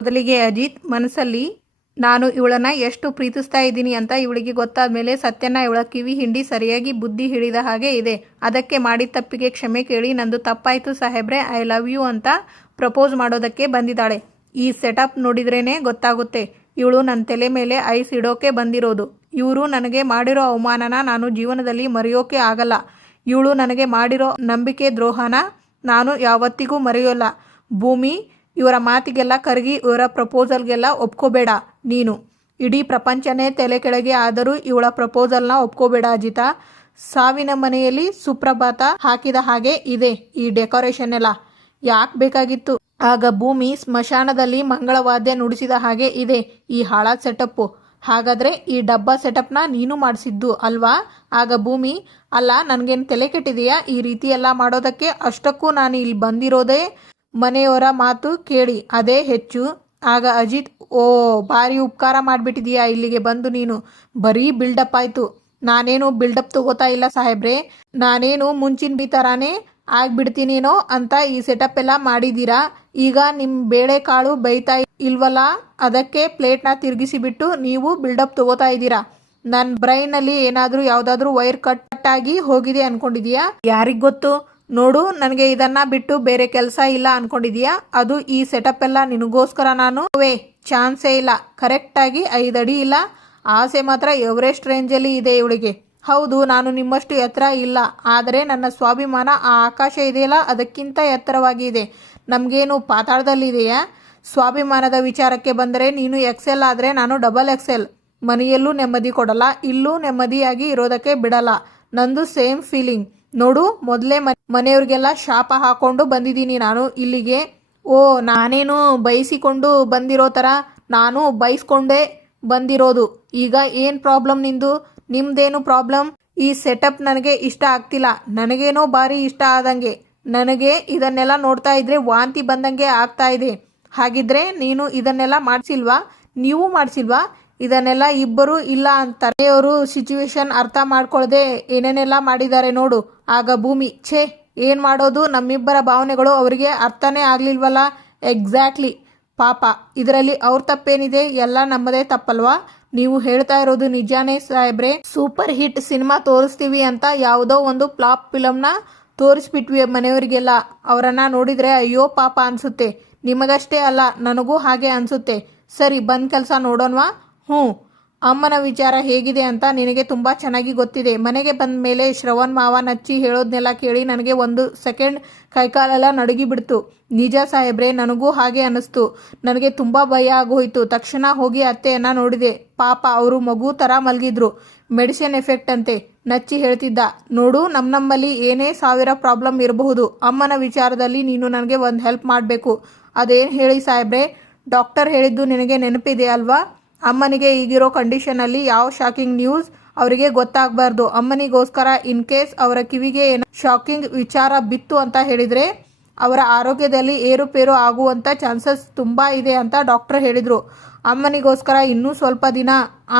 ಮೊದಲಿಗೆ ಅಜಿತ್ ಮನಸ್ಸಲ್ಲಿ ನಾನು ಇವಳನ್ನ ಎಷ್ಟು ಪ್ರೀತಿಸ್ತಾ ಇದ್ದೀನಿ ಅಂತ ಇವಳಿಗೆ ಗೊತ್ತಾದ ಮೇಲೆ ಸತ್ಯನ ಇವಳ ಕಿವಿ ಹಿಂಡಿ ಸರಿಯಾಗಿ ಬುದ್ಧಿ ಹಿಡಿದ ಹಾಗೆ ಇದೆ. ಅದಕ್ಕೆ ಮಾಡಿದ ತಪ್ಪಿಗೆ ಕ್ಷಮೆ ಕೇಳಿ ನಂದು ತಪ್ಪಾಯಿತು ಸಾಹೇಬ್ರೆ, ಐ ಲವ್ ಯು ಅಂತ ಪ್ರಪೋಸ್ ಮಾಡೋದಕ್ಕೆ ಬಂದಿದ್ದಾಳೆ. ಈ ಸೆಟಪ್ ನೋಡಿದ್ರೇ ಗೊತ್ತಾಗುತ್ತೆ ಇವಳು ನನ್ನ ತಲೆ ಮೇಲೆ ಐಸ್ ಇಡೋಕೆ ಬಂದಿರೋದು. ಇವರು ನನಗೆ ಮಾಡಿರೋ ಅವಮಾನನ ನಾನು ಜೀವನದಲ್ಲಿ ಮರೆಯೋಕೆ ಆಗಲ್ಲ. ಇವಳು ನನಗೆ ಮಾಡಿರೋ ನಂಬಿಕೆ ದ್ರೋಹನ ನಾನು ಯಾವತ್ತಿಗೂ ಮರೆಯೋಲ್ಲ. ಭೂಮಿ, ಇವರ ಮಾತಿಗೆಲ್ಲ ಕರಗಿ ಇವರ ಪ್ರಪೋಸಲ್ಗೆಲ್ಲ ಒಪ್ಕೋಬೇಡ ನೀನು. ಇಡೀ ಪ್ರಪಂಚನೇ ತಲೆ ಕೆಳಗೆ ಆದರೂ ಇವಳ ಪ್ರಪೋಸಲ್ನ ಒಪ್ಕೋಬೇಡ ಅಜಿತ. ಸಾವಿನ ಮನೆಯಲ್ಲಿ ಸುಪ್ರಭಾತ ಹಾಕಿದ ಹಾಗೆ ಇದೆ ಈ ಡೆಕೋರೇಷನ್ ಎಲ್ಲ. ಯಾಕೆ ಬೇಕಾಗಿತ್ತು? ಆಗ ಭೂಮಿ ಸ್ಮಶಾನದಲ್ಲಿ ಮಂಗಳವಾದ್ಯ ನುಡಿಸಿದ ಹಾಗೆ ಇದೆ ಈ ಹಾಳಾದ ಸೆಟಪ್ಪು. ಹಾಗಾದರೆ ಈ ಡಬ್ಬಾ ಸೆಟಪ್ನ ನೀನು ಮಾಡಿಸಿದ್ದು ಅಲ್ವಾ? ಆಗ ಭೂಮಿ, ಅಲ್ಲ ನನಗೇನು ತಲೆ ಕೆಟ್ಟಿದೆಯಾ ಈ ರೀತಿ ಎಲ್ಲ ಮಾಡೋದಕ್ಕೆ? ಅಷ್ಟಕ್ಕೂ ನಾನು ಇಲ್ಲಿ ಬಂದಿರೋದೇ ಮನೆಯವರ ಮಾತು ಕೇಳಿ, ಅದೇ ಹೆಚ್ಚು. ಆಗ ಅಜಿತ್, ಓ ಭಾರಿ ಉಪಕಾರ ಮಾಡಿಬಿಟ್ಟಿದೀಯಾ ಇಲ್ಲಿಗೆ ಬಂದು ನೀನು. ಬರೀ ಬಿಲ್ಡಪ್ ಆಯಿತು. ನಾನೇನು ಬಿಲ್ಡಪ್ ತಗೋತಾ ಇಲ್ಲ ಸಾಹೇಬ್ರೆ, ನಾನೇನು ಮುಂಚಿನ ಥರಾನೇ ಆಗ್ಬಿಡ್ತೀನೇನೋ ಅಂತ ಈ ಸೆಟಪ್ ಎಲ್ಲ ಮಾಡಿದ್ದೀರಾ. ಈಗ ನಿಮ್ಮ ಬೇಳೆಕಾಳು ಬೇಯ್ತಾ ಇಲ್ವಲ್ಲ, ಅದಕ್ಕೆ ಪ್ಲೇಟ್ನ ತಿರುಗಿಸಿಬಿಟ್ಟು ನೀವು ಬಿಲ್ಡಪ್ ತಗೋತಾ ಇದ್ದೀರಾ. ನನ್ನ ಬ್ರೈನಲ್ಲಿ ಏನಾದರೂ ಯಾವುದಾದ್ರೂ ವೈರ್ ಕಟ್ ಆಗಿ ಹೋಗಿದೆ ಅನ್ಕೊಂಡಿದೀಯಾ? ಯಾರಿಗೆ ಗೊತ್ತು. ನೋಡು, ನನಗೆ ಇದನ್ನ ಬಿಟ್ಟು ಬೇರೆ ಕೆಲಸ ಇಲ್ಲ ಅನ್ಕೊಂಡಿದೀಯಾ? ಅದು ಈ ಸೆಟಪ್ ಎಲ್ಲ ನಿನಗೋಸ್ಕರ. ನಾನು ಚಾನ್ಸೇ ಇಲ್ಲ. ಕರೆಕ್ಟಾಗಿ 5 ಅಡಿ ಇಲ್ಲ. ಆಸೆ ಮಾತ್ರ ಎವರೆಸ್ಟ್ ರೇಂಜಲ್ಲಿ ಇದೆ ಇವಳಿಗೆ. ಹೌದು, ನಾನು ನಿಮ್ಮಷ್ಟು ಎತ್ತರ ಇಲ್ಲ, ಆದರೆ ನನ್ನ ಸ್ವಾಭಿಮಾನ ಆ ಆಕಾಶ ಇದೆಯಲ್ಲ ಅದಕ್ಕಿಂತ ಎತ್ತರವಾಗಿ ಇದೆ. ನಮಗೇನು ಪಾತಾಳದಲ್ಲಿದೆಯಾ? ಸ್ವಾಭಿಮಾನದ ವಿಚಾರಕ್ಕೆ ಬಂದರೆ ನೀನು ಎಕ್ಸೆಲ್ ಆದರೆ ನಾನು ಡಬಲ್ ಎಕ್ಸೆಲ್. ಮನೆಯಲ್ಲೂ ನೆಮ್ಮದಿ ಕೊಡಲ್ಲ, ಇಲ್ಲೂ ನೆಮ್ಮದಿಯಾಗಿ ಇರೋದಕ್ಕೆ ಬಿಡಲ್ಲ. ನಂದು ಸೇಮ್ ಫೀಲಿಂಗ್. ನೋಡು, ಮೊದಲೇ ಮನೆಯವ್ರಿಗೆಲ್ಲ ಶಾಪ ಹಾಕೊಂಡು ಬಂದಿದ್ದೀನಿ ನಾನು ಇಲ್ಲಿಗೆ. ಓ, ನಾನೇನು ಬಯಸಿಕೊಂಡು ಬಂದಿರೋ ಥರ ನಾನು ಬಯಸ್ಕೊಂಡೇ ಬಂದಿರೋದು. ಈಗ ಏನು ಪ್ರಾಬ್ಲಮ್ ನಿಂದು? ನಿಮ್ದೇನು ಪ್ರಾಬ್ಲಮ್? ಈ ಸೆಟಪ್ ನನಗೆ ಇಷ್ಟ ಆಗ್ತಿಲ್ಲ. ನನಗೇನೋ ಭಾರಿ ಇಷ್ಟ ಆದಂಗೆ. ನನಗೆ ಇದನ್ನೆಲ್ಲ ನೋಡ್ತಾ ಇದ್ರೆ ವಾಂತಿ ಬಂದಂಗೆ ಆಗ್ತಾ ಇದೆ. ಹಾಗಿದ್ರೆ ನೀನು ಇದನ್ನೆಲ್ಲ ಮಾಡಿಸಿಲ್ವಾ? ನೀವು ಮಾಡಿಸಿಲ್ವಾ? ಇದನ್ನೆಲ್ಲ ಇಬ್ಬರು ಇಲ್ಲ ಅಂತಾರೆ. ಅವರು ಸಿಚುವೇಶನ್ ಅರ್ಥ ಮಾಡ್ಕೊಳ್ಳದೆ ಏನೇನೆಲ್ಲ ಮಾಡಿದ್ದಾರೆ ನೋಡು. ಆಗ ಭೂಮಿ, ಛೇ ಏನು ಮಾಡೋದು, ನಮ್ಮಿಬ್ಬರ ಭಾವನೆಗಳು ಅವರಿಗೆ ಅರ್ಥನೇ ಆಗಲಿಲ್ವಲ್ಲ. ಎಕ್ಸಾಕ್ಟ್ಲಿ, ಪಾಪ, ಇದರಲ್ಲಿ ಅವ್ರ ತಪ್ಪೇನಿದೆ? ಎಲ್ಲ ನಮ್ಮದೇ ತಪ್ಪಲ್ವಾ? ನೀವು ಹೇಳ್ತಾ ಇರೋದು ನಿಜಾನೇ ಸಾಹೇಬ್ರೆ. ಸೂಪರ್ ಹಿಟ್ ಸಿನಿಮಾ ತೋರಿಸ್ತೀವಿ ಅಂತ ಯಾವುದೋ ಒಂದು ಫ್ಲಾಪ್ ಫಿಲಮ್ನ ತೋರಿಸ್ಬಿಟ್ವಿ ಮನೆಯವರಿಗೆಲ್ಲ. ಅವರನ್ನು ನೋಡಿದರೆ ಅಯ್ಯೋ ಪಾಪ ಅನಿಸುತ್ತೆ. ನಿಮಗಷ್ಟೇ ಅಲ್ಲ, ನನಗೂ ಹಾಗೆ ಅನಿಸುತ್ತೆ. ಸರಿ, ಬಂದ್ ಕೆಲಸ ನೋಡೋಣವಾ? ಅಮ್ಮನ ವಿಚಾರ ಹೇಗಿದೆ ಅಂತ ನಿನಗೆ ತುಂಬ ಚೆನ್ನಾಗಿ ಗೊತ್ತಿದೆ. ಮನೆಗೆ ಬಂದ ಮೇಲೆ ಶ್ರವಣ್ ಮಾವ ನಚ್ಚಿ ಹೇಳೋದನ್ನೆಲ್ಲ ಕೇಳಿ ನನಗೆ 1 ಸೆಕೆಂಡ್ ಕೈಕಾಲೆಲ್ಲ ನಡುಗಿಬಿಡ್ತು. ನಿಜ ಸಾಹೇಬ್ರೆ, ನನಗೂ ಹಾಗೆ ಅನ್ನಿಸ್ತು. ನನಗೆ ತುಂಬ ಭಯ ಆಗೋಯ್ತು. ತಕ್ಷಣ ಹೋಗಿ ಅತ್ತೆಯನ್ನು ನೋಡಿದೆ. ಪಾಪ, ಅವರು ಮಗು ಥರ ಮಲಗಿದ್ರು. ಮೆಡಿಸಿನ್ ಎಫೆಕ್ಟ್ ಅಂತೆ ನಚ್ಚಿ ಹೇಳ್ತಿದ್ದ. ನೋಡು, ನಮ್ಮಲ್ಲಿ ಏನೇ 1000 ಪ್ರಾಬ್ಲಮ್ ಇರಬಹುದು. ಅಮ್ಮನ ವಿಚಾರದಲ್ಲಿ ನೀನು ನನಗೆ ಒಂದು ಹೆಲ್ಪ್ ಮಾಡಬೇಕು. ಅದೇನು ಹೇಳಿ ಸಾಹೇಬ್ರೆ? ಡಾಕ್ಟರ್ ಹೇಳಿದ್ದು ನಿನಗೆ ನೆನಪಿದೆ ಅಲ್ವಾ? ಅಮ್ಮನಿಗೆ ಈಗಿರೋ ಕಂಡೀಷನಲ್ಲಿ ಯಾವ ಶಾಕಿಂಗ್ ನ್ಯೂಸ್ ಅವರಿಗೆ ಗೊತ್ತಾಗಬಾರ್ದು. ಅಮ್ಮನಿಗೋಸ್ಕರ ಇನ್ ಕೇಸ್ ಅವರ ಕಿವಿಗೆ ಶಾಕಿಂಗ್ ವಿಚಾರ ಬಿತ್ತು ಅಂತ ಹೇಳಿದರೆ ಅವರ ಆರೋಗ್ಯದಲ್ಲಿ ಏರುಪೇರು ಆಗುವಂಥ ಚಾನ್ಸಸ್ ತುಂಬ ಇದೆ ಅಂತ ಡಾಕ್ಟರ್ ಹೇಳಿದರು. ಅಮ್ಮನಿಗೋಸ್ಕರ ಇನ್ನೂ ಸ್ವಲ್ಪ ದಿನ.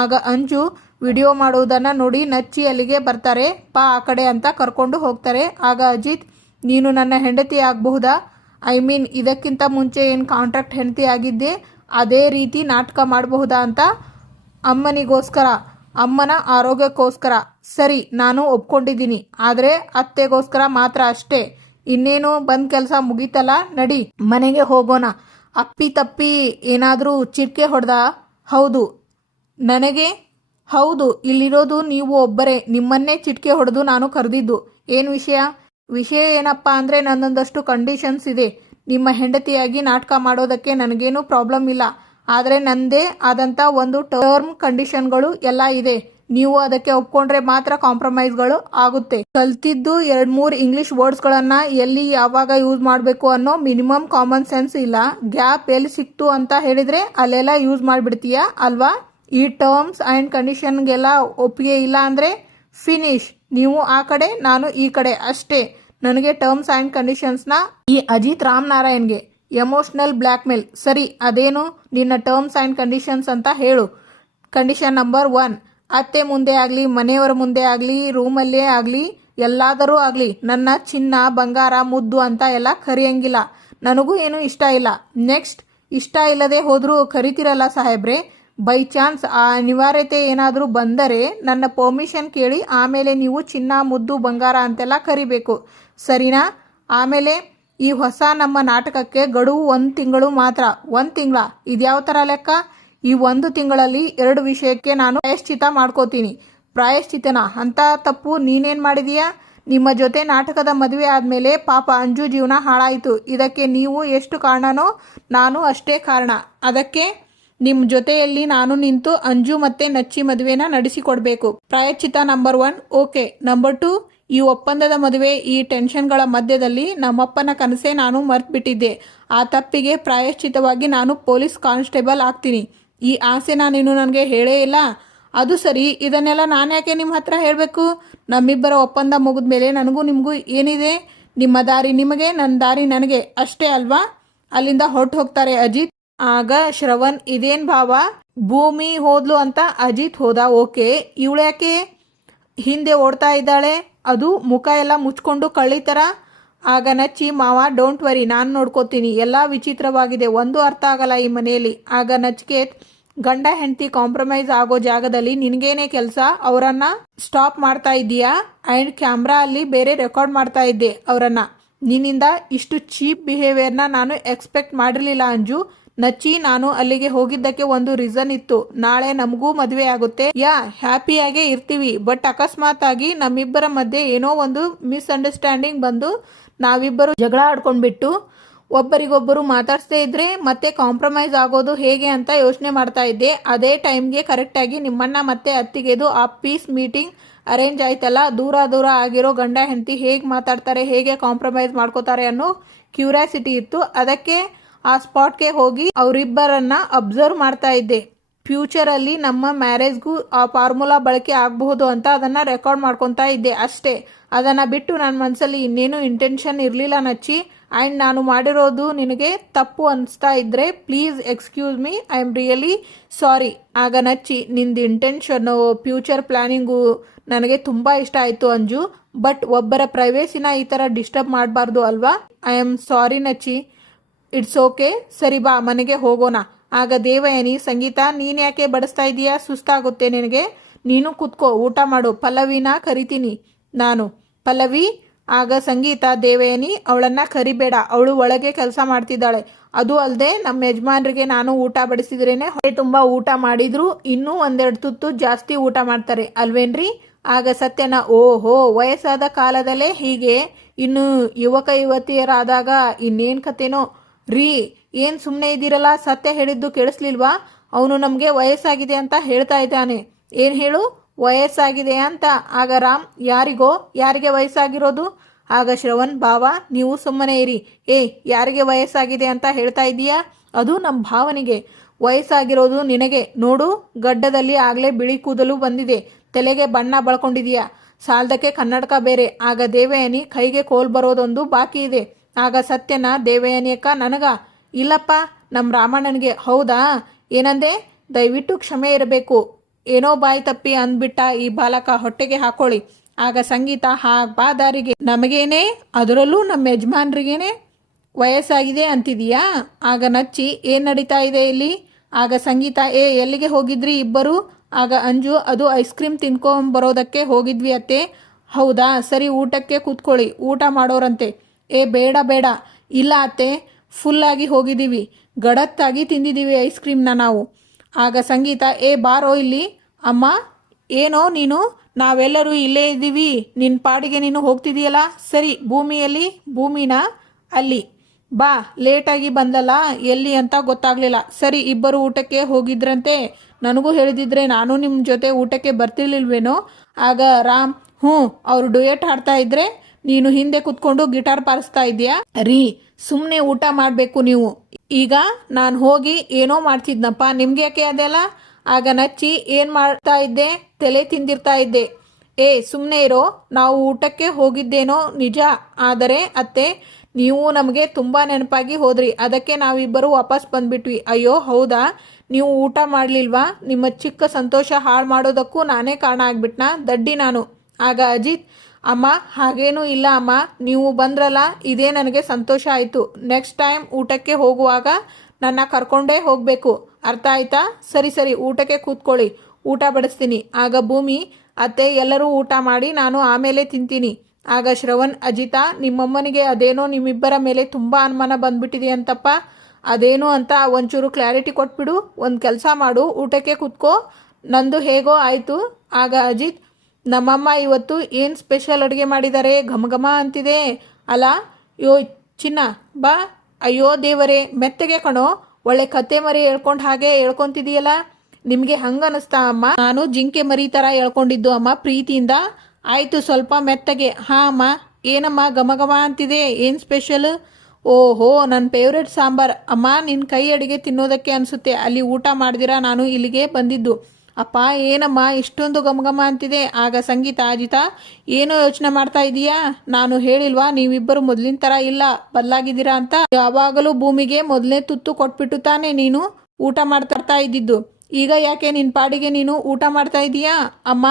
ಆಗ ಅಂಜು ವಿಡಿಯೋ ಮಾಡುವುದನ್ನು ನೋಡಿ ನಚ್ಚಿ ಅಲ್ಲಿಗೆ ಬರ್ತಾರೆ. ಆ ಕಡೆ ಅಂತ ಕರ್ಕೊಂಡು ಹೋಗ್ತಾರೆ. ಆಗ ಅಜಿತ್, ನೀನು ನನ್ನ ಹೆಂಡತಿ ಆಗಬಹುದಾ? ಐ ಮೀನ್, ಇದಕ್ಕಿಂತ ಮುಂಚೆ ಏನು ಕಾಂಟ್ರಾಕ್ಟ್ ಹೆಂಡತಿ ಆಗಿದ್ದೆ ಅದೇ ರೀತಿ ನಾಟಕ ಮಾಡಬಹುದಾ ಅಂತ. ಅಮ್ಮನಿಗೋಸ್ಕರ, ಅಮ್ಮನ ಆರೋಗ್ಯಕ್ಕೋಸ್ಕರ. ಸರಿ, ನಾನು ಒಪ್ಕೊಂಡಿದ್ದೀನಿ. ಆದರೆ ಅತ್ತೆಗೋಸ್ಕರ ಮಾತ್ರ ಅಷ್ಟೇ. ಇನ್ನೇನು, ಬಂದ್ ಕೆಲಸ ಮುಗೀತಲ್ಲ, ನಡಿ ಮನೆಗೆ ಹೋಗೋಣ. ಅಪ್ಪಿ ತಪ್ಪಿ ಏನಾದರೂ ಚಿರ್ಕೆ ಹೊಡೆದ? ಹೌದು, ನನಗೆ ಹೌದು, ಇಲ್ಲಿರೋದು ನೀವು ಒಬ್ಬರೇ. ನಿಮ್ಮನ್ನೇ ಚಿಟ್ಕೆ ಹೊಡೆದು ನಾನು ಕರೆದಿದ್ದು. ಏನು ವಿಷಯ ಏನಪ್ಪ ಅಂದರೆ ನನ್ನೊಂದಷ್ಟು ಕಂಡೀಷನ್ಸ್ ಇದೆ. ನಿಮ್ಮ ಹೆಂಡತಿಯಾಗಿ ನಾಟಕ ಮಾಡೋದಕ್ಕೆ ನನಗೇನು ಪ್ರಾಬ್ಲಮ್ ಇಲ್ಲ. ಆದರೆ ನನ್ನದೇ ಆದಂಥ ಒಂದು ಟರ್ಮ್ ಕಂಡೀಷನ್ಗಳು ಎಲ್ಲ ಇದೆ. ನೀವು ಅದಕ್ಕೆ ಒಪ್ಕೊಂಡ್ರೆ ಮಾತ್ರ ಕಾಂಪ್ರಮೈಸ್ಗಳು ಆಗುತ್ತೆ. ಕಲ್ತಿದ್ದು 2-3 ಇಂಗ್ಲಿಷ್ ವರ್ಡ್ಸ್ಗಳನ್ನು ಎಲ್ಲಿ ಯಾವಾಗ ಯೂಸ್ ಮಾಡಬೇಕು ಅನ್ನೋ ಮಿನಿಮಮ್ ಕಾಮನ್ ಸೆನ್ಸ್ ಇಲ್ಲ. ಗ್ಯಾಪ್ ಎಲ್ಲಿ ಸಿಕ್ತು ಅಂತ ಹೇಳಿದರೆ ಅಲ್ಲೆಲ್ಲ ಯೂಸ್ ಮಾಡಿಬಿಡ್ತೀಯಾ ಅಲ್ವಾ? ಈ ಟರ್ಮ್ಸ್ ಆ್ಯಂಡ್ ಕಂಡೀಷನ್ಗೆಲ್ಲ ಒಪ್ಪಿಗೆ ಇಲ್ಲ ಅಂದರೆ ಫಿನಿಶ್. ನೀವು ಆ ಕಡೆ, ನಾನು ಈ ಕಡೆ ಅಷ್ಟೇ. ನನಗೆ ಟರ್ಮ್ಸ್ ಆ್ಯಂಡ್ ಕಂಡೀಷನ್ಸ್ನ ಈ ಅಜಿತ್ ರಾಮನಾರಾಯಣ್ಗೆ ಎಮೋಷ್ನಲ್ ಬ್ಲ್ಯಾಕ್ ಮೇಲ್. ಸರಿ, ಅದೇನು ನಿನ್ನ ಟರ್ಮ್ಸ್ ಆ್ಯಂಡ್ ಕಂಡೀಷನ್ಸ್ ಅಂತ ಹೇಳು. ಕಂಡೀಷನ್ ನಂಬರ್ 1, ಅತ್ತೆ ಮುಂದೆ ಆಗಲಿ, ಮನೆಯವರ ಮುಂದೆ ಆಗಲಿ, ರೂಮಲ್ಲೇ ಆಗಲಿ, ಎಲ್ಲಾದರೂ ಆಗಲಿ ನನ್ನ ಚಿನ್ನ ಬಂಗಾರ ಮುದ್ದು ಅಂತ ಎಲ್ಲ ಕರೆಯಂಗಿಲ್ಲ. ನನಗೂ ಏನೂ ಇಷ್ಟ ಇಲ್ಲ. ನೆಕ್ಸ್ಟ್, ಇಷ್ಟ ಇಲ್ಲದೆ ಹೋದರೂ ಕರಿತಿರಲ್ಲ ಸಾಹೇಬ್ರೆ. ಬೈ ಚಾನ್ಸ್ ಆ ಅನಿವಾರ್ಯತೆ ಏನಾದರೂ ಬಂದರೆ ನನ್ನ ಪರ್ಮಿಷನ್ ಕೇಳಿ ಆಮೇಲೆ ನೀವು ಚಿನ್ನ ಮುದ್ದು ಬಂಗಾರ ಅಂತೆಲ್ಲ ಕರಿಬೇಕು, ಸರಿನಾ? ಆಮೇಲೆ ಈ ಹೊಸ ನಮ್ಮ ನಾಟಕಕ್ಕೆ ಗಡುವು 1 ತಿಂಗಳು ಮಾತ್ರ. 1 ತಿಂಗಳ? ಇದ್ಯಾವ ಥರ ಲೆಕ್ಕ? ಈ 1 ತಿಂಗಳಲ್ಲಿ 2 ವಿಷಯಕ್ಕೆ ನಾನು ಪ್ರಾಯಶ್ಚಿತ ಮಾಡ್ಕೋತೀನಿ. ಪ್ರಾಯಶ್ಚಿತನ? ಅಂಥ ತಪ್ಪು ನೀನೇನು ಮಾಡಿದೀಯಾ? ನಿಮ್ಮ ಜೊತೆ ನಾಟಕದ ಮದುವೆ ಆದಮೇಲೆ ಪಾಪ ಅಂಜು ಜೀವನ ಹಾಳಾಯಿತು. ಇದಕ್ಕೆ ನೀವು ಎಷ್ಟು ಕಾರಣನೋ ನಾನು ಅಷ್ಟೇ ಕಾರಣ. ಅದಕ್ಕೆ ನಿಮ್ಮ ಜೊತೆಯಲ್ಲಿ ನಾನು ನಿಂತು ಅಂಜು ಮತ್ತೆ ನಚ್ಚಿ ಮದುವೆನ ನಡೆಸಿಕೊಡ್ಬೇಕು. ಪ್ರಾಯಶ್ಚಿತ ನಂಬರ್ 1. ಓಕೆ. ನಂಬರ್ 2, ಈ ಒಪ್ಪಂದದ ಮದುವೆ ಈ ಟೆನ್ಷನ್ಗಳ ಮಧ್ಯದಲ್ಲಿ ನಮ್ಮಪ್ಪನ ಕನಸೇ ನಾನು ಮರ್ತ್ಬಿಟ್ಟಿದ್ದೆ. ಆ ತಪ್ಪಿಗೆ ಪ್ರಾಯಶ್ಚಿತವಾಗಿ ನಾನು ಪೊಲೀಸ್ ಕಾನ್ಸ್ಟೇಬಲ್ ಆಗ್ತೀನಿ. ಈ ಆಸೆನ ನೀನು ನನಗೆ ಹೇಳೇ ಇಲ್ಲ. ಅದು ಸರಿ, ಇದನ್ನೆಲ್ಲ ನಾನು ಯಾಕೆ ನಿಮ್ಮ ಹತ್ರ ಹೇಳಬೇಕು? ನಮ್ಮಿಬ್ಬರ ಒಪ್ಪಂದ ಮುಗಿದ ಮೇಲೆ ನನಗೂ ನಿಮಗೂ ಏನಿದೆ? ನಿಮ್ಮ ದಾರಿ ನಿಮಗೆ, ನನ್ನ ದಾರಿ ನನಗೆ, ಅಷ್ಟೇ ಅಲ್ವಾ? ಅಲ್ಲಿಂದ ಹೊರಟು ಹೋಗ್ತಾರೆ ಅಜಿತ್. ಆಗ ಶ್ರವಣ್, ಇದೇನು ಭಾವ, ಭೂಮಿ ಹೋದ್ಲು ಅಂತ ಅಜಿತ್ ಹೋದ, ಓಕೆ, ಇವಳು ಯಾಕೆ ಹಿಂದೆ ಓಡ್ತಾ ಇದ್ದಾಳೆ? ಅದು ಮುಖ ಎಲ್ಲ ಮುಚ್ಕೊಂಡು ಕಳ್ಳಿ ಥರ. ಆಗ ನಚ್ಚಿ, ಮಾವ ಡೋಂಟ್ ವರಿ, ನಾನು ನೋಡ್ಕೋತೀನಿ. ಎಲ್ಲ ವಿಚಿತ್ರವಾಗಿದೆ, ಒಂದು ಅರ್ಥ ಆಗಲ್ಲ ಈ ಮನೆಯಲ್ಲಿ. ಆಗ ನಚಿಕೇತ್, ಗಂಡ ಹೆಂಡತಿ ಕಾಂಪ್ರಮೈಸ್ ಆಗೋ ಜಾಗದಲ್ಲಿ ನಿನಗೇನೆ ಕೆಲಸ? ಅವರನ್ನು ಸ್ಟಾಪ್ ಮಾಡ್ತಾ ಇದ್ದೀಯಾ? ಆ್ಯಂಡ್ ಕ್ಯಾಮ್ರಾ ಅಲ್ಲಿ ಬೇರೆ ರೆಕಾರ್ಡ್ ಮಾಡ್ತಾ ಇದ್ದೆ ಅವರನ್ನು. ನಿನ್ನಿಂದ ಇಷ್ಟು ಚೀಪ್ ಬಿಹೇವಿಯರ್ನ ನಾನು ಎಕ್ಸ್ಪೆಕ್ಟ್ ಮಾಡಿರಲಿಲ್ಲ ಅಂಜು. ನಚ್ಚಿ, ನಾನು ಅಲ್ಲಿಗೆ ಹೋಗಿದ್ದಕ್ಕೆ ಒಂದು ರೀಸನ್ ಇತ್ತು. ನಾಳೆ ನಮಗೂ ಮದುವೆ ಆಗುತ್ತೆ, ಹ್ಯಾಪಿಯಾಗೇ ಇರ್ತೀವಿ. ಬಟ್ ಅಕಸ್ಮಾತ್ ಆಗಿ ನಮ್ಮಿಬ್ಬರ ಮಧ್ಯೆ ಏನೋ ಒಂದು ಮಿಸ್ಅಂಡರ್ಸ್ಟ್ಯಾಂಡಿಂಗ್ ಬಂದು ನಾವಿಬ್ಬರು ಜಗಳ ಆಡ್ಕೊಂಡ್ಬಿಟ್ಟು ಒಬ್ಬರಿಗೊಬ್ಬರು ಮಾತಾಡ್ಸದೇ ಇದ್ರೆ ಮತ್ತೆ ಕಾಂಪ್ರಮೈಸ್ ಆಗೋದು ಹೇಗೆ ಅಂತ ಯೋಚನೆ ಮಾಡ್ತಾ ಇದ್ದೆ. ಅದೇ ಟೈಮ್ಗೆ ಕರೆಕ್ಟಾಗಿ ನಿಮ್ಮನ್ನ ಮತ್ತೆ ಅತ್ತಿಗೆದು ಆ ಪೀಸ್ ಮೀಟಿಂಗ್ ಅರೇಂಜ್ ಆಯ್ತಲ್ಲ. ದೂರ ದೂರ ಆಗಿರೋ ಗಂಡ ಹೆಂಡತಿ ಹೇಗೆ ಮಾತಾಡ್ತಾರೆ, ಹೇಗೆ ಕಾಂಪ್ರಮೈಸ್ ಮಾಡ್ಕೋತಾರೆ ಅನ್ನೋ ಕ್ಯೂರಿಯಾಸಿಟಿ ಇತ್ತು. ಅದಕ್ಕೆ ಆ ಸ್ಪಾಟ್ಗೆ ಹೋಗಿ ಅವರಿಬ್ಬರನ್ನ ಅಬ್ಸರ್ವ್ ಮಾಡ್ತಾ ಇದ್ದೆ. ಫ್ಯೂಚರಲ್ಲಿ ನಮ್ಮ ಮ್ಯಾರೇಜ್ಗೂ ಆ ಫಾರ್ಮುಲಾ ಬಳಕೆ ಆಗಬಹುದು ಅಂತ ಅದನ್ನು ರೆಕಾರ್ಡ್ ಮಾಡ್ಕೊತಾ ಇದ್ದೆ ಅಷ್ಟೇ. ಅದನ್ನು ಬಿಟ್ಟು ನನ್ನ ಮನಸ್ಸಲ್ಲಿ ಇನ್ನೇನು ಇಂಟೆನ್ಷನ್ ಇರಲಿಲ್ಲ ನಚ್ಚಿ. ಆ್ಯಂಡ್ ನಾನು ಮಾಡಿರೋದು ನಿನಗೆ ತಪ್ಪು ಅನಿಸ್ತಾ ಇದ್ದರೆ please excuse me, I am really sorry. ಆಗ ನಚ್ಚಿ, ನಿಂದು ಇಂಟೆನ್ಷನ್ನು, ಫ್ಯೂಚರ್ ಪ್ಲ್ಯಾನಿಂಗು ನನಗೆ ತುಂಬ ಇಷ್ಟ ಆಯಿತು ಅಂಜು. ಬಟ್ ಒಬ್ಬರ ಪ್ರೈವೇಸಿನ ಈ ಥರ ಡಿಸ್ಟರ್ಬ್ ಮಾಡಬಾರ್ದು ಅಲ್ವಾ? ಐ ಆಮ್ ಸಾರಿ ನಚ್ಚಿ. ಇಟ್ಸ್ ಓಕೆ, ಸರಿ ಬಾ ಮನೆಗೆ ಹೋಗೋಣ. ಆಗ ದೇವಯಾನಿ, ಸಂಗೀತ ನೀನು ಯಾಕೆ ಬಡಿಸ್ತಾ ಇದೀಯಾ? ಸುಸ್ತಾಗುತ್ತೆ ನಿನಗೆ, ನೀನು ಕುತ್ಕೋ, ಊಟ ಮಾಡು. ಪಲ್ಲವಿನ ಕರಿತೀನಿ ನಾನು. ಪಲ್ಲವಿ. ಆಗ ಸಂಗೀತ, ದೇವಯಾನಿ ಅವಳನ್ನು ಕರಿಬೇಡ, ಅವಳು ಒಳಗೆ ಕೆಲಸ ಮಾಡ್ತಿದ್ದಾಳೆ. ಅದು ಅಲ್ಲದೆ ನಮ್ಮ ಯಜಮಾನ್ರಿಗೆ ನಾನು ಊಟ ಬಡಿಸಿದ್ರೇನೆ ಹೊಟ್ಟೆ ತುಂಬ ಊಟ ಮಾಡಿದ್ರು ಇನ್ನೂ 1-2 ತುತ್ತು ಜಾಸ್ತಿ ಊಟ ಮಾಡ್ತಾರೆ ಅಲ್ವೇನ್ರಿ? ಆಗ ಸತ್ಯನ, ಓಹೋ, ವಯಸ್ಸಾದ ಕಾಲದಲ್ಲೇ ಹೀಗೆ, ಇನ್ನು ಯುವಕ ಯುವತಿಯರಾದಾಗ ಇನ್ನೇನು ಕತೆನೋ ರೀ. ಏನು ಸುಮ್ಮನೆ ಇದ್ದೀರಲ್ಲ, ಸತ್ಯ ಹೇಳಿದ್ದು ಕೇಳಿಸ್ಲಿಲ್ವಾ? ಅವನು ನಮಗೆ ವಯಸ್ಸಾಗಿದೆ ಅಂತ ಹೇಳ್ತಾ ಇದ್ದಾನೆ. ಏನು ಹೇಳು, ವಯಸ್ಸಾಗಿದೆ ಅಂತ? ಆಗ ರಾಮ್, ಯಾರಿಗೆ ವಯಸ್ಸಾಗಿರೋದು? ಆಗ ಶ್ರವಣ್, ಭಾವ ನೀವು ಸುಮ್ಮನೆ ಇರಿ. ಯಾರಿಗೆ ವಯಸ್ಸಾಗಿದೆ ಅಂತ ಹೇಳ್ತಾ ಇದ್ದೀಯಾ? ಅದು ನಮ್ಮ ಭಾವನಿಗೆ ವಯಸ್ಸಾಗಿರೋದು. ನಿನಗೆ ನೋಡು, ಗಡ್ಡದಲ್ಲಿ ಆಗಲೇ ಬಿಳಿ ಕೂದಲು ಬಂದಿದೆ, ತಲೆಗೆ ಬಣ್ಣ ಬಳ್ಕೊಂಡಿದೀಯಾ, ಸಾಲದಕ್ಕೆ ಕನ್ನಡಕ ಬೇರೆ. ಆಗ ದೇವಯಾನಿ ಕೈಗೆ ಕೋಲ್ ಬರೋದೊಂದು ಬಾಕಿ ಇದೆ. ಆಗ ಸತ್ಯನ, ದೇವಯಾನಿ ಅಕ್ಕ ನನಗ? ಇಲ್ಲಪ್ಪ, ನಮ್ಮ ರಾಮಣ್ಣನಿಗೆ. ಹೌದಾ, ಏನಂದೆ? ದಯವಿಟ್ಟು ಕ್ಷಮೆ ಇರಬೇಕು, ಏನೋ ಬಾಯಿ ತಪ್ಪಿ ಅಂದ್ಬಿಟ್ಟ ಈ ಬಾಲಕ, ಹೊಟ್ಟೆಗೆ ಹಾಕೊಳ್ಳಿ. ಆಗ ಸಂಗೀತ, ಬಾ ದಾರಿಗೆ, ನಮಗೇನೆ, ಅದರಲ್ಲೂ ನಮ್ಮ ಯಜಮಾನ್ರಿಗೇನೆ ವಯಸ್ಸಾಗಿದೆ ಅಂತಿದೀಯಾ? ಆಗ ನಚ್ಚಿ, ಏನು ನಡೀತಾ ಇದೆ ಇಲ್ಲಿ? ಆಗ ಸಂಗೀತ, ಎಲ್ಲಿಗೆ ಹೋಗಿದ್ರಿ ಇಬ್ಬರು? ಆಗ ಅಂಜು, ಅದು ಐಸ್ ಕ್ರೀಮ್ ತಿನ್ಕೊಂಬರೋದಕ್ಕೆ ಹೋಗಿದ್ವಿ ಅತ್ತೆ. ಹೌದಾ, ಸರಿ, ಊಟಕ್ಕೆ ಕೂತ್ಕೊಳ್ಳಿ, ಊಟ ಮಾಡೋರಂತೆ. ಬೇಡ, ಇಲ್ಲ ಅತ್ತೆ, ಫುಲ್ಲಾಗಿ ಹೋಗಿದ್ದೀವಿ, ಗಡತ್ತಾಗಿ ತಿಂದಿದ್ದೀವಿ ಐಸ್ ಕ್ರೀಮ್ನ ನಾವು. ಆಗ ಸಂಗೀತ, ಬಾರೋ ಇಲ್ಲಿ. ಅಮ್ಮ, ಏನೋ ನೀನು, ನಾವೆಲ್ಲರೂ ಇಲ್ಲೇ ಇದ್ದೀವಿ, ನಿನ್ನ ಪಾಡಿಗೆ ನೀನು ಹೋಗ್ತಿದೀಯಲ್ಲ. ಸರಿ, ಭೂಮಿನ ಅಲ್ಲಿ ಬಾ, ಲೇಟಾಗಿ ಬಂದಲ್ಲ, ಎಲ್ಲಿ ಅಂತ ಗೊತ್ತಾಗಲಿಲ್ಲ. ಸರಿ, ಇಬ್ಬರು ಊಟಕ್ಕೆ ಹೋಗಿದ್ರಂತೆ, ನನಗೂ ಹೇಳಿದಿದ್ರೆ ನಾನು ನಿಮ್ಮ ಜೊತೆ ಊಟಕ್ಕೆ ಬರ್ತಿರ್ಲಿಲ್ವೇನೋ? ಆಗ ರಾಮ್, ಅವರು ಡುಯೆಟ್ ಹಾಡ್ತಾ ಇದ್ರೆ ನೀನು ಹಿಂದೆ ಕುತ್ಕೊಂಡು ಗಿಟಾರ್ ಬಾರಿಸ್ತಾ ಇದೆಯಾ? ರೀ, ಸುಮ್ಮನೆ ಊಟ ಮಾಡಬೇಕು ನೀವು. ಈಗ ನಾನು ಹೋಗಿ ಏನೋ ಮಾಡ್ತಿದ್ನಪ್ಪ, ನಿಮ್ಗೆ ಯಾಕೆ ಅದೆಲ್ಲ? ಆಗ ನಚ್ಚಿ, ಏನು ಮಾಡ್ತಾ ಇದ್ದೆ? ತಲೆ ತಿಂದಿರ್ತಾ ಇದ್ದೆ. ಸುಮ್ಮನೆ ಇರೋ, ನಾವು ಊಟಕ್ಕೆ ಹೋಗಿದ್ದೇನೋ ನಿಜ, ಆದರೆ ಅತ್ತೆ ನೀವು ನಮಗೆ ತುಂಬ ನೆನಪಾಗಿ ಹೋದ್ರಿ, ಅದಕ್ಕೆ ನಾವಿಬ್ಬರು ವಾಪಸ್ ಬಂದ್ಬಿಟ್ವಿ. ಅಯ್ಯೋ ಹೌದಾ, ನೀವು ಊಟ ಮಾಡಲಿಲ್ವಾ? ನಿಮ್ಮ ಚಿಕ್ಕ ಸಂತೋಷ ಹಾಳು ಮಾಡೋದಕ್ಕೂ ನಾನೇ ಕಾರಣ ಆಗ್ಬಿಟ್ನಾ? ದಡ್ಡಿ ನಾನು. ಆಗ ಅಜಿತ್, ಅಮ್ಮ ಹಾಗೇನೂ ಇಲ್ಲ ಅಮ್ಮ, ನೀವು ಬಂದ್ರಲ್ಲ, ಇದೇ ನನಗೆ ಸಂತೋಷ ಆಯಿತು. ನೆಕ್ಸ್ಟ್ ಟೈಮ್ ಊಟಕ್ಕೆ ಹೋಗುವಾಗ ನನ್ನ ಕರ್ಕೊಂಡೇ ಹೋಗಬೇಕು, ಅರ್ಥ ಆಯ್ತಾ? ಸರಿ ಸರಿ, ಊಟಕ್ಕೆ ಕೂತ್ಕೊಳ್ಳಿ, ಊಟ ಬಡಿಸ್ತೀನಿ. ಆಗ ಭೂಮಿ, ಅತ್ತೆ ಎಲ್ಲರೂ ಊಟ ಮಾಡಿ ನಾನು ಆಮೇಲೆ ತಿಂತೀನಿ. ಆಗ ಶ್ರವಣ್, ಅಜಿತಾ ನಿಮ್ಮಮ್ಮನಿಗೆ ಅದೇನೋ ನಿಮ್ಮಿಬ್ಬರ ಮೇಲೆ ತುಂಬ ಅನುಮಾನ ಬಂದ್ಬಿಟ್ಟಿದೆ ಅಂತಪ್ಪ, ಅದೇನು ಅಂತ ಒಂಚೂರು ಕ್ಲಾರಿಟಿ ಕೊಟ್ಬಿಡು. ಒಂದು ಕೆಲಸ ಮಾಡು, ಊಟಕ್ಕೆ ಕೂತ್ಕೋ, ನಂದು ಹೇಗೋ ಆಯಿತು. ಆಗ ಅಜಿತ್, ನಮ್ಮಮ್ಮ ಇವತ್ತು ಏನು ಸ್ಪೆಷಲ್ ಅಡುಗೆ ಮಾಡಿದ್ದಾರೆ, ಘಮ ಅಂತಿದೆ ಅಲ್ಲ. ಯೋ ಚಿನ್ನ ಬಾ. ಅಯ್ಯೋ ದೇವರೇ, ಮೆತ್ತಗೆ ಕಣೋ, ಒಳ್ಳೆ ಕತೆ ಮರಿ ಹೇಳ್ಕೊಂಡು ಹಾಗೆ ಹೇಳ್ಕೊತಿದೀಯಲ್ಲ. ನಿಮಗೆ ಹಂಗೆ ಅನ್ನಿಸ್ತಾ ಅಮ್ಮ? ನಾನು ಜಿಂಕೆ ಮರಿ ಥರ ಹೇಳ್ಕೊಂಡಿದ್ದು ಅಮ್ಮ, ಪ್ರೀತಿಯಿಂದ. ಆಯಿತು, ಸ್ವಲ್ಪ ಮೆತ್ತಗೆ. ಹಾಂ ಅಮ್ಮ. ಏನಮ್ಮ ಘಮ ಅಂತಿದೆ, ಏನು ಸ್ಪೆಷಲ್? ಓಹೋ, ನನ್ನ ಫೇವ್ರೆಟ್ ಸಾಂಬಾರ್ ಅಮ್ಮ. ನಿನ್ನ ಕೈ ಅಡುಗೆ ತಿನ್ನೋದಕ್ಕೆ ಅನಿಸುತ್ತೆ, ಅಲ್ಲಿ ಊಟ ಮಾಡಿದಿರಾ ನಾನು ಇಲ್ಲಿಗೆ ಬಂದಿದ್ದು. ಅಪ್ಪ ಏನಮ್ಮ ಇಷ್ಟೊಂದು ಘಮ ಅಂತಿದೆ? ಆಗ ಸಂಗೀತ, ಅಜಿತಾ ಏನೋ ಯೋಚನೆ ಮಾಡ್ತಾ ಇದೀಯಾ? ನಾನು ಹೇಳಿಲ್ವಾ ನೀವಿಬ್ಬರು ಮೊದಲಿನ ಥರ ಇಲ್ಲ, ಬದಲಾಗಿದ್ದೀರಾ ಅಂತ? ಯಾವಾಗಲೂ ಭೂಮಿಗೆ ಮೊದಲನೇ ತುತ್ತು ಕೊಟ್ಬಿಟ್ಟು ತಾನೇ ನೀನು ಊಟ ಮಾಡ್ತಾ ಇದ್ದಿದ್ದು. ಈಗ ಯಾಕೆ ನಿನ್ನ ಪಾಡಿಗೆ ನೀನು ಊಟ ಮಾಡ್ತಾ ಇದೀಯಾ? ಅಮ್ಮ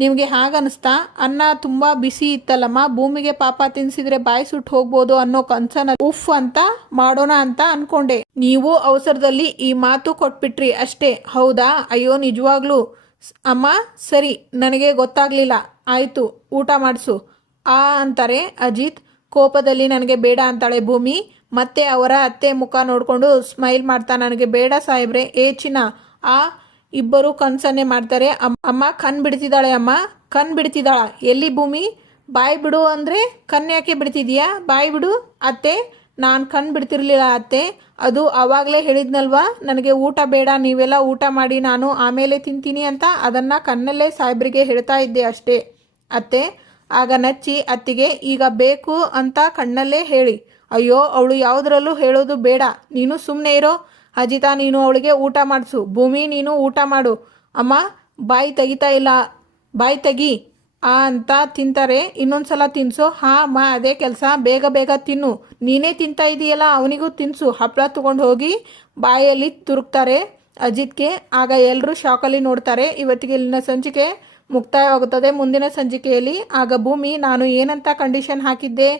ನಿಮಗೆ ಹಾಗನ್ನಿಸ್ತಾ? ಅನ್ನ ತುಂಬ ಬಿಸಿ ಇತ್ತಲ್ಲಮ್ಮ, ಭೂಮಿಗೆ ಪಾಪ ತಿನ್ಸಿದ್ರೆ ಬಾಯಿ ಸುಟ್ಟು ಹೋಗ್ಬೋದು ಅನ್ನೋ ಕನ್ಸನ ಉಫ್ ಅಂತ ಮಾಡೋಣ ಅಂತ ಅನ್ಕೊಂಡೆ. ನೀವು ಅವಸರದಲ್ಲಿ ಈ ಮಾತು ಕೊಟ್ಬಿಟ್ರಿ ಅಷ್ಟೇ. ಹೌದಾ? ಅಯ್ಯೋ ನಿಜವಾಗ್ಲೂ ಅಮ್ಮ. ಸರಿ, ನನಗೆ ಗೊತ್ತಾಗ್ಲಿಲ್ಲ. ಆಯಿತು, ಊಟ ಮಾಡಿಸು ಅಂತಾರೆ ಅಜಿತ್. ಕೋಪದಲ್ಲಿ ನನಗೆ ಬೇಡ ಅಂತಾಳೆ ಭೂಮಿ. ಮತ್ತೆ ಅವರ ಅತ್ತೆ ಮುಖ ನೋಡಿಕೊಂಡು ಸ್ಮೈಲ್ ಮಾಡ್ತಾ, ನನಗೆ ಬೇಡ ಸಾಹೇಬ್ರೆ. ಚಿನ್ನ ಇಬ್ಬರು ಕನ್ಸನ್ನೇ ಮಾಡ್ತಾರೆ. ಅಮ್ಮ ಕಣ್ ಬಿಡ್ತಿದ್ದಾಳೆ, ಅಮ್ಮ ಕಣ್ ಬಿಡ್ತಿದ್ದಾಳ. ಎಲ್ಲಿ ಭೂಮಿ? ಬಾಯಿ ಬಿಡು ಅಂದರೆ ಕನ್ಯಾಕೆ ಬಿಡ್ತಿದ್ಯಾ? ಬಾಯಿ ಬಿಡು. ಅತ್ತೆ, ನಾನು ಕಣ್ ಬಿಡ್ತಿರ್ಲಿಲ್ಲ ಅತ್ತೆ, ಅದು ಆವಾಗಲೇ ಹೇಳಿದ್ನಲ್ವಾ ನನಗೆ ಊಟ ಬೇಡ, ನೀವೆಲ್ಲ ಊಟ ಮಾಡಿ ನಾನು ಆಮೇಲೆ ತಿಂತೀನಿ ಅಂತ. ಅದನ್ನು ಕಣ್ಣಲ್ಲೇ ಸಾಹೇಬ್ರಿಗೆ ಹೇಳ್ತಾ ಇದ್ದೆ ಅಷ್ಟೇ ಅತ್ತೆ. ಆಗ ನಚ್ಚಿ ಅತ್ತಿಗೆ, ಈಗ ಬೇಕು ಅಂತ ಕಣ್ಣಲ್ಲೇ ಹೇಳಿ. ಅಯ್ಯೋ, ಅವಳು ಯಾವುದರಲ್ಲೂ ಹೇಳೋದು ಬೇಡ, ನೀನು ಸುಮ್ಮನೆ ಇರೋ. ಅಜಿತಾ ನೀನು ಅವಳಿಗೆ ಊಟ ಮಾಡಿಸು. ಭೂಮಿ ನೀನು ಊಟ ಮಾಡು. ಅಮ್ಮ ಬಾಯಿ ತೆಗಿತಾ ಇಲ್ಲ, ಬಾಯಿ ತೆಗಿ ಅಂತ ತಿಂತಾರೆ. ಇನ್ನೊಂದ್ಸಲ ತಿನ್ಸು. ಹಾಂ ಅಮ್ಮ, ಅದೇ ಕೆಲಸ, ಬೇಗ ತಿನ್ನು. ನೀನೇ ತಿಂತಾ ಇದೆಯಲ್ಲ, ಅವನಿಗೂ ತಿನ್ಸು. ಹಪ್ಪಳ ತಗೊಂಡು ಹೋಗಿ ಬಾಯಲ್ಲಿ ತುರುಕ್ತಾರೆ ಅಜಿತ್ಗೆ. ಆಗ ಎಲ್ಲರೂ ಶಾಕಲ್ಲಿ ನೋಡ್ತಾರೆ. ಇವತ್ತಿಗೆ ಇಲ್ಲಿನ ಸಂಚಿಕೆ ಮುಕ್ತಾಯವಾಗುತ್ತದೆ. ಮುಂದಿನ ಸಂಚಿಕೆಯಲ್ಲಿ ಆಗ ಭೂಮಿ, ನಾನು ಏನಂತ ಕಂಡೀಷನ್ ಹಾಕಿದ್ದೆ,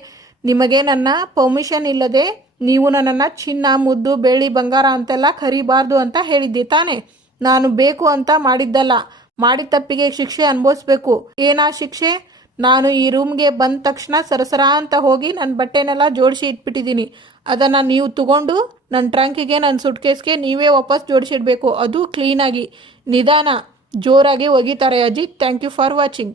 ನಿಮಗೆ ನನ್ನ ಪರ್ಮಿಷನ್ ಇಲ್ಲದೆ ನೀವು ನನ್ನನ್ನು ಚಿನ್ನ, ಮುದ್ದು, ಬೆಳ್ಳಿ, ಬಂಗಾರ ಅಂತೆಲ್ಲ ಕರಿಬಾರ್ದು ಅಂತ ಹೇಳಿದ್ದೆ ತಾನೆ. ನಾನು ಬೇಕು ಅಂತ ಮಾಡಿದ್ದಲ್ಲ, ಮಾಡಿದ ತಪ್ಪಿಗೆ ಶಿಕ್ಷೆ ಅನುಭವಿಸ್ಬೇಕು. ಏನಾ ಶಿಕ್ಷೆ? ನಾನು ಈ ರೂಮ್ಗೆ ಬಂದ ತಕ್ಷಣ ಸರಸರ ಅಂತ ಹೋಗಿ ನನ್ನ ಬಟ್ಟೆನೆಲ್ಲ ಜೋಡಿಸಿ ಇಟ್ಬಿಟ್ಟಿದ್ದೀನಿ. ಅದನ್ನು ನೀವು ತಗೊಂಡು ನನ್ನ ಟ್ರಂಕಿಗೆ, ನನ್ನ ಸುಟ್ಕೇಸ್ಗೆ ನೀವೇ ವಾಪಸ್ ಜೋಡಿಸಿಡಬೇಕು. ಅದು ಕ್ಲೀನಾಗಿ, ನಿಧಾನ, ಜೋರಾಗಿ ಒಗಿತಾರೆ Ajit. Thank you for watching.